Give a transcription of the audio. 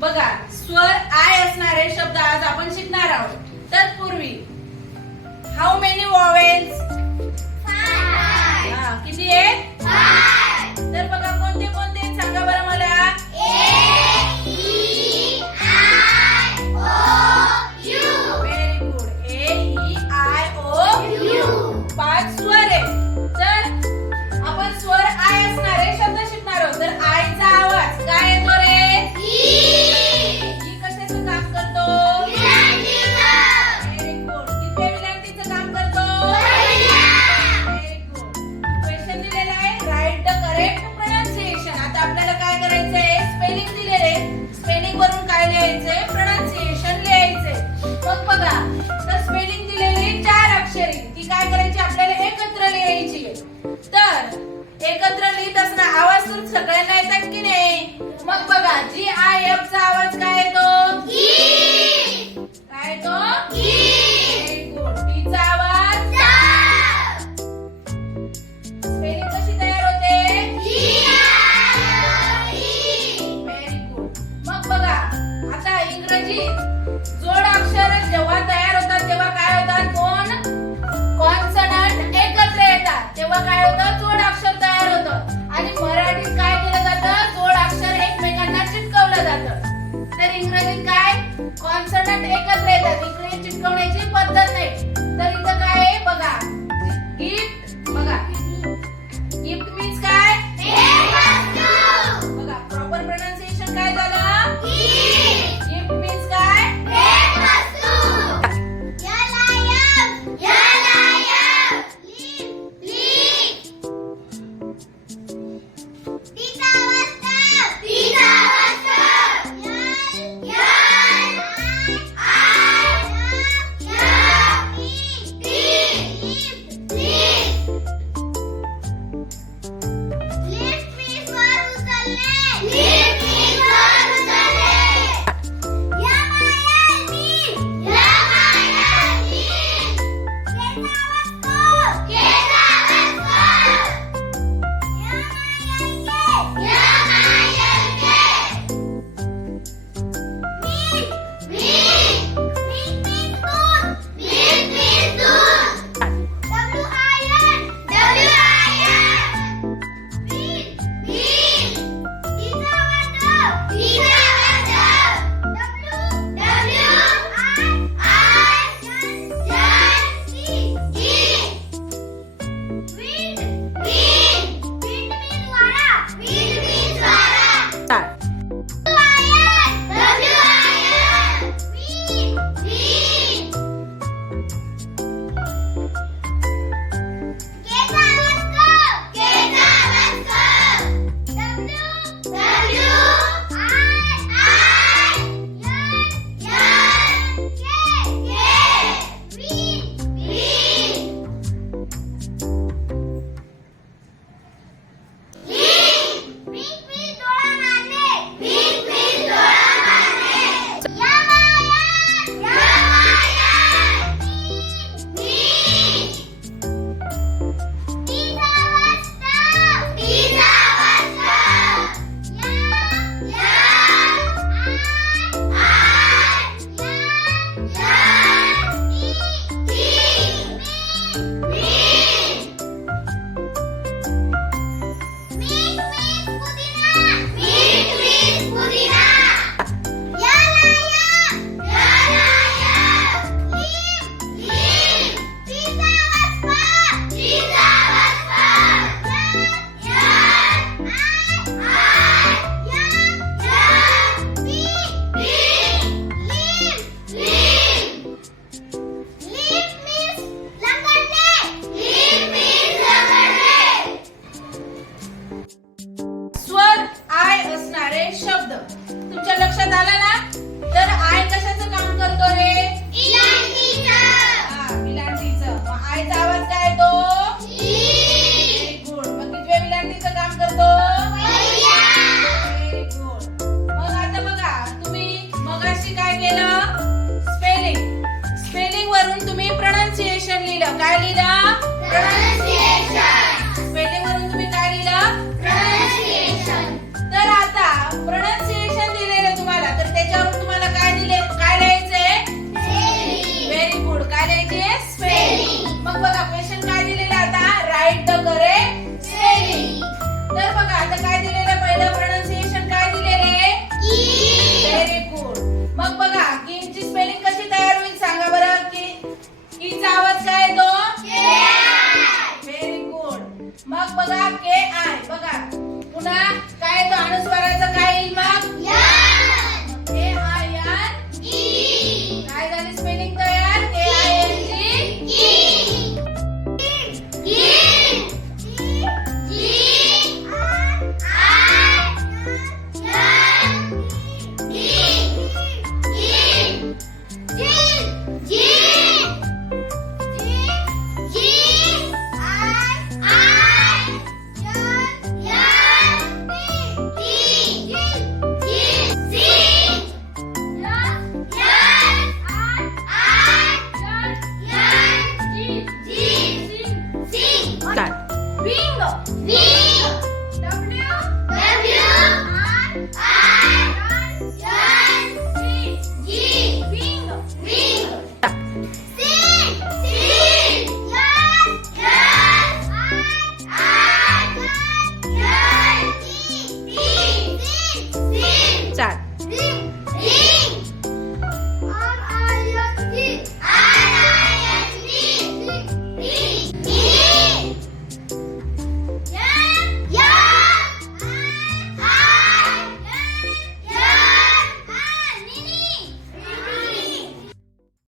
बघा, स्वर आय असणारे शब्द आज आपण शिकणार आहोत. तत्पूर्वी हाऊ मेनी वॉवेल्स? 5. किती आहेत? 5. तर बघा कोणते कोणते आहेत सांगा बरं मला. A E I O U. Very good. A E I O U. 5 स्वर आहेत. तर आपण स्वर आय असणारे शब्द शिकणार आहोत. तर आयचा आवाज काय येतो रे? प्रोनाउन्सिएशन लिहायचे. मग बघा, तर स्पेलिंग दिलेली 4 अक्षरे ती काय करायची आपल्याला एकत्र लिहायची. तर एकत्र लिहित असताना आवाज तर सगळ्यांना येतात की नाही. मग बघा, जी आय एफ चा आवाज काय येतो? काय येतो? Very good. टीचा आवाज स्पेलिंग कशी तयार होते? Very good. मग बघा, आता इंग्रजी जोड अक्षर जेव्हा तयार होतात तेव्हा काय होतात? 2 कॉन्सनंट एकत्र येतात तेव्हा काय होतं? जोड अक्षर तयार होतं. आणि मराठीत काय केलं जातं? जोड अक्षर एकमेकांना चिटकवलं जातं. तर इंग्रजीत काय? कॉन्सनंट एकत्र येतात. इकडे चिटकवण्याची पद्धत नाही. तर इथं काय आहे बघा, गिफ्ट. बघा, गिफ्ट मीन्स काय? बघा, प्रॉपर प्रोनाउन्सिएशन काय झालं? गिफ्ट मीन्स काय? शब्द तुमच्या लक्षात आला ना. तर आय कशाचं काम करतो रे? विलांटीचं. मग आयचा आवाज काय येतो? Very good. मग कितव्या विलांटीचं काम करतो? Very good. मग आता बघा, तुम्ही मगाशी काय केलं? स्पेलिंग वरून तुम्ही प्रोनाउन्सिएशन लिहिलं. काय लिहिलं?